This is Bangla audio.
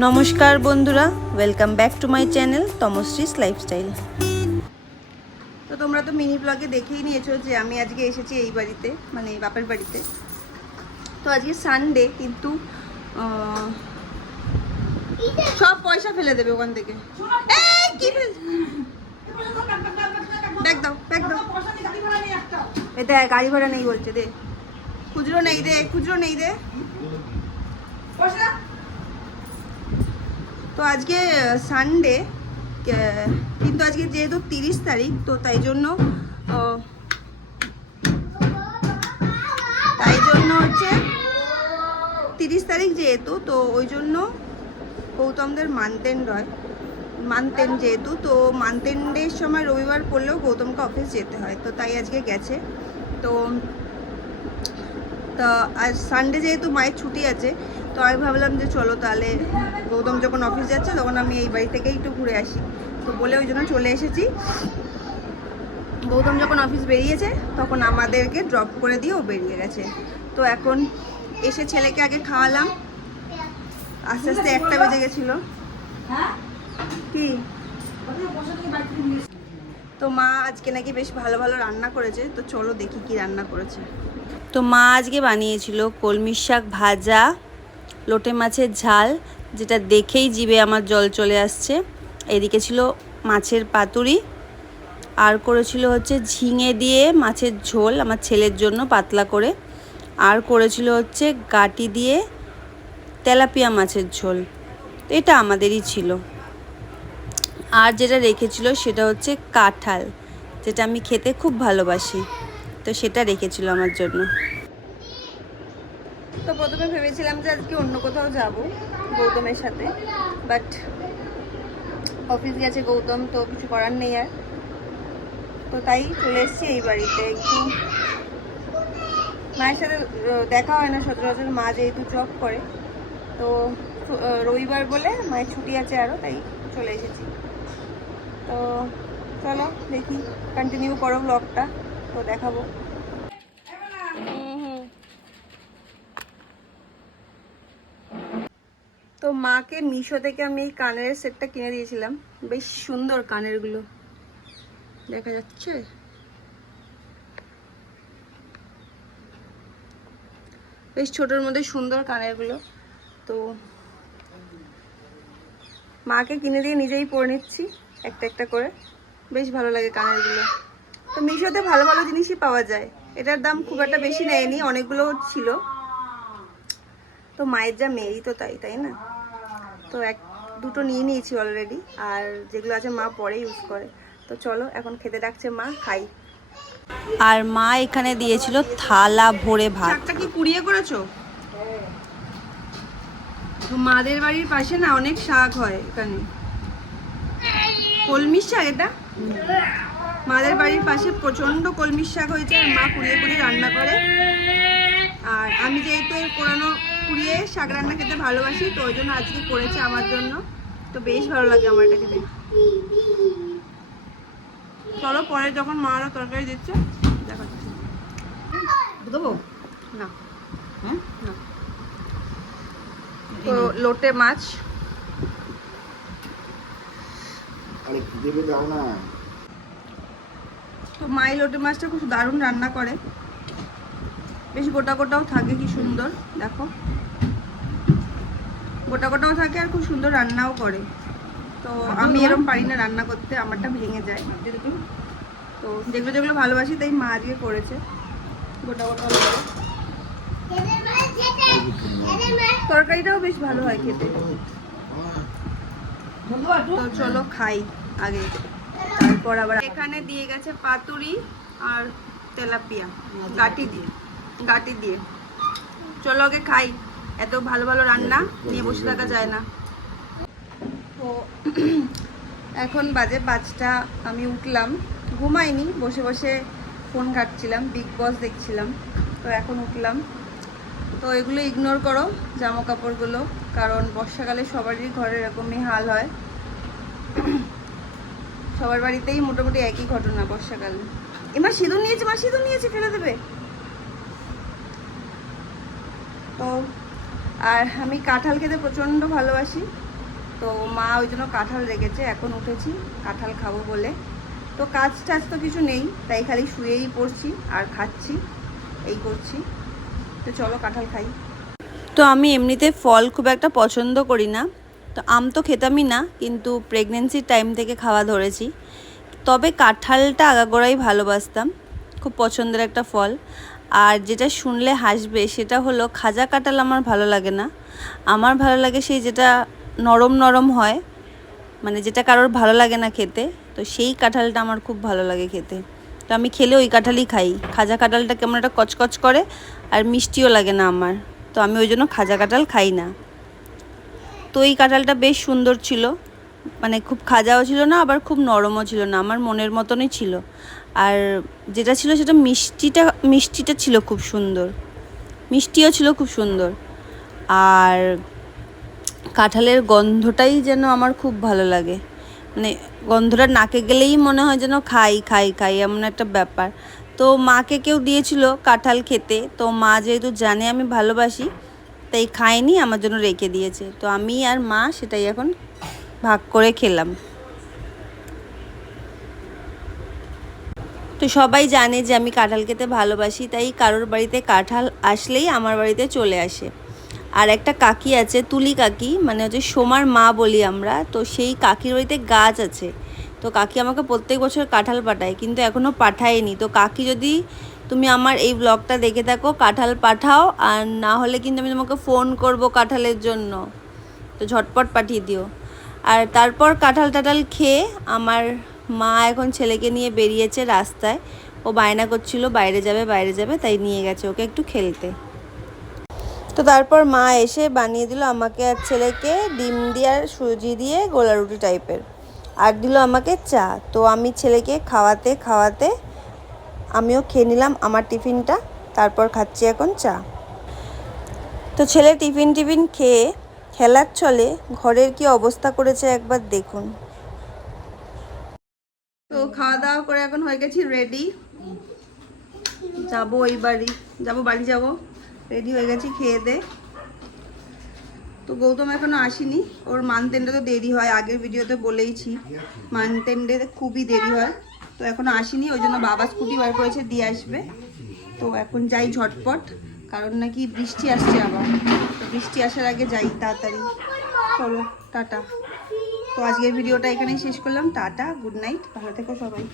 নমস্কার বন্ধুরা, welcome back to my channel Tamashree's lifestyle. তো তোমরা তো মিনি ব্লগে দেখেই নিয়েছো যে আমি আজকে এসেছি এই বাড়িতে, মানে বাপের বাড়িতে। তো আজকে সানডে, কিন্তু সব পয়সা ফেলে দেবে ওখান থেকে। এই কি ব্যাগ দাও, ব্যাগ দাও। এটা গাড়ি ভাড়া নেই বলছে, দে। খুচরো নেই, দে খুচরো নেই, দে। তো আজকে সানডে, কিন্তু আজকে যেহেতু 30 তারিখ, তো তাই জন্য হচ্ছে 30 তারিখ যেহেতু, তো ওই জন্য গৌতমদের মানতেন্ড হয়। মানতেন্ড যেহেতু, তো মানতেন্ডের সময় রবিবার পড়লেও গৌতমকে অফিস যেতে হয়, তো তাই আজকে গেছে। তো আজ সানডে যেহেতু মায়ের ছুটি আছে, তো আমি ভাবলাম যে চলো তাহলে গৌতম যখন অফিস যাচ্ছে তখন আমি এই বাড়ি থেকেই একটু ঘুরে আসি, তো বলে ওই জন্য চলে এসেছি। গৌতম যখন অফিস বেরিয়েছে তখন আমাদেরকে ড্রপ করে দিয়ে ও বেরিয়ে গেছে। তো এখন এসে ছেলেকে আগে খাওয়ালাম, আস্তে আস্তে 1টা বেজে গেছিলো। কি তো মা আজকে নাকি বেশ ভালো ভালো রান্না করেছে, তো চলো দেখি কি রান্না করেছে। তো মা আজকে বানিয়েছিল কলমির শাক ভাজা, লোটে মাছের ঝাল, যেটা দেখেই জিভে আমার জল চলে আসছে। এদিকে ছিল মাছের পাতুরি, আর করেছিল হচ্ছে ঝিঙে দিয়ে মাছের ঝোল আমার ছেলের জন্য পাতলা করে, আর করেছিল হচ্ছে গাটি দিয়ে তেলাপিয়া মাছের ঝোল। তো এটা আমাদেরই ছিল। আর যেটা রেখেছিল সেটা হচ্ছে কাঁঠাল, যেটা আমি খেতে খুব ভালোবাসি, তো সেটা রেখেছিল আমার জন্য। তো প্রথমে ভেবেছিলাম যে আজকে অন্য কোথাও যাব গৌতমের সাথে, বাট অফিস গেছে গৌতম, তো কিছু করার নেই আর, তো তাই চলে এসেছি এই বাড়িতে। একটু মায়ের সাথে দেখা হয় না সচরাচর, মা যেহেতু জব করে, তো রবিবার বলে মায়ের ছুটি আছে আরও, তাই চলে এসেছি। তো চলো দেখি, কন্টিনিউ করো ব্লগটা, তো দেখাবো। তো মাকে মিশো থেকে আমি এই কানের সেটটা কিনে দিয়েছিলাম, বেশ সুন্দর কানেরগুলো, দেখা যাচ্ছে। বেশ ছোটোর মধ্যে সুন্দর কানেরগুলো, তো মাকে কিনে দিয়ে নিজেই পরে নিচ্ছি একটা একটা করে, বেশ ভালো লাগে কানেরগুলো। তো মিশোতে ভালো ভালো জিনিসই পাওয়া যায়, এটার দাম খুব একটা বেশি নেয়নি, অনেকগুলো ছিল। তো মায়ের যা মেয়েরই তো তাই, তাই না? তো দুটো নিয়ে নিয়েছি অলরেডি, আর যেগুলো আছে মা পরে ইউজ করে। তো চলো এখন খেতে ডাকছে মা, খাই। আর মা এখানে দিয়েছিল থালা ভরে ভাত। শাকটা কি কুড়িয়ে করেছো? মাদের বাড়ির পাশে না অনেক শাক হয় এখানে, কলমির শাক। এটা মাদের বাড়ির পাশে প্রচন্ড কলমির শাক হয়েছে, আর মা কুড়িয়ে কুড়িয়ে রান্না করে। আর আমি যেহেতু কুড়িয়ে শাক রান্না খেতে ভালোবাসি, তো ওই জন্য আজকে করেছে আমার জন্য, তো বেশ ভালো লাগে আমার এটা খেতে। চলো পরে যখন মা আরো তরকারি দিচ্ছে দেখা যাচ্ছে। দেবো না, হ্যাঁ না। তো লোটে মাছ, তো মাই লোটে মাছটা খুব দারুণ রান্না করে, বেশ গোটা গোটাও থাকে, কি সুন্দর দেখো, গোটা গোটাও থাকে আর খুব সুন্দর রান্নাও করে। তো আমি এরকম পারি না রান্না করতে, আমারটা ভেঙে যায়। তো যেগুলো যেগুলো ভালোবাসি তাই মা আজকে করেছে, গোটা গোটা করে। তরকারিটাও বেশ ভালো হয় খেতে। তো চলো খাই আগে, তারপর আবার। এখানে দিয়ে গেছে পাতুরি আর তেলাপিয়া গাটি দিয়ে। চলো আগে খাই, এত ভালো ভালো রান্না নিয়ে বসে থাকা যায় না। তো এখন বাজে 5টা, আমি উঠলাম, ঘুমাইনি, বসে বসে ফোন ঘাঁটছিলাম, বিগ বস দেখছিলাম। তো এখন উঠলাম। তো এগুলো ইগনোর করো, জামা কাপড়গুলো, কারণ বর্ষাকালে সবারই ঘরে এরকমই হাল হয়, সবার বাড়িতেই মোটামুটি একই ঘটনা বর্ষাকালে। এবার সিঁদুর নিয়েছে, মা সিঁদুর নিয়েছে, ফেলে দেবে। তো আর আমি কাঁঠাল খেতে প্রচণ্ড ভালোবাসি, তো মা ওই জন্য কাঁঠাল রেখেছে, এখন উঠেছি কাঁঠাল খাবো বলে। তো কাজ টাজ তো কিছু নেই, তাই খালি শুয়েই পড়ছি আর খাচ্ছি, এই করছি। তো চলো কাঁঠাল খাই। তো আমি এমনিতে ফল খুব একটা পছন্দ করি না, তো আম তো খেতামই না, কিন্তু প্রেগনেন্সির টাইম থেকে খাওয়া ধরেছি। তবে কাঁঠালটা আগাগোড়াই ভালোবাসতাম, খুব পছন্দের একটা ফল। আর যেটা শুনলে হাসবে সেটা হলো খাজা কাঁঠাল আমার ভালো লাগে না। আমার ভালো লাগে সেই যেটা নরম নরম হয়, মানে যেটা কারোর ভালো লাগে না খেতে, তো সেই কাঁঠালটা আমার খুব ভালো লাগে খেতে। তো আমি খেলে ওই কাঁঠালই খাই। খাজা কাঁঠালটা কেমন একটা কচকচ করে আর মিষ্টিও লাগে না আমার, তো আমি ওই জন্য খাজা কাঁঠাল খাই না। তো এই কাঁঠালটা বেশ সুন্দর ছিল, মানে খুব খাজাও ছিল না আবার খুব নরমও ছিল না, আমার মনের মতনই ছিল। আর যেটা ছিল সেটা মিষ্টিটা ছিল খুব সুন্দর, মিষ্টিও ছিল খুব সুন্দর। আর কাঁঠালের গন্ধটাই যেন আমার খুব ভালো লাগে, মানে গন্ধটা নাকে গেলেই মনে হয় যেন খাই খাই খাই, এমন একটা ব্যাপার। তো মাকে কেউ দিয়েছিল কাঁঠাল খেতে, তো মা যেহেতু জানে আমি ভালোবাসি তাই খায়নি, আমার জন্য রেখে দিয়েছে। তো আমি আর মা সেটাই এখন ভাগ করে খেলাম। তো সবাই জানে যে আমি কাঁঠাল খেতে ভালোবাসি, তাই কারোর বাড়িতে কাঁঠাল আসলেই আমার বাড়িতে চলে আসে। আর একটা কাকি আছে, তুলি কাকি, মানে হচ্ছে সোমার মা বলি আমরা, তো সেই কাকির বাড়িতে গাছ আছে। তো কাকি আমাকে প্রত্যেক বছর কাঁঠাল পাঠায়, কিন্তু এখনও পাঠায়নি। তো কাকি যদি তুমি আমার এই ব্লগটা দেখে থাকো, কাঁঠাল পাঠাও, আর না হলে কিন্তু আমি তোমাকে ফোন করব কাঁঠালের জন্য, তো ঝটপট পাঠিয়ে দিও। আর তারপর কাঁঠাল টাঠাল খেয়ে আমার মা এখন ছেলেকে নিয়ে বেরিয়েছে রাস্তায়, ও বায়না করছিল বাইরে যাবে, তাই নিয়ে গেছে ওকে একটু খেলতে। তো তারপর মা এসে বানিয়ে দিল আমাকে আর ছেলেকে ডিম দিয়ে আর সুজি দিয়ে গোলা রুটি টাইপের, আর দিল আমাকে চা। তো আমি ছেলেকে খাওয়াতে খাওয়াতে আমিও খেয়ে নিলাম আমার টিফিনটা, তারপর খাচ্ছি এখন চা। তো ছেলে টিফিন খেয়ে খেলার ছলে ঘরের কি অবস্থা করেছে একবার দেখুন। তো খাওয়া দাওয়া করে এখন হয়ে গেছি রেডি, যাবো বাড়ি যাবো, রেডি হয়ে গেছি খেয়ে দে। তো গৌতম এখনো আসেনি, ওর মান্থ এন্ডে তো দেরি হয়, আগের ভিডিওতে বলেইছি মান্থ এন্ডে খুবই দেরি হয়। তো এখনো আসেনি, ওই জন্য বাবা স্কুটি বার করেছে দিয়ে আসবে। তো এখন যাই ঝটপট, কারণ নাকি বৃষ্টি আসছে আবার, তো বৃষ্টি আসার আগে যাই তাড়াতাড়ি। চলো টাটা। তো আজকের ভিডিওটা এখানেই শেষ করলাম, টাটা, গুড নাইট, ভালো থেকো সবাই।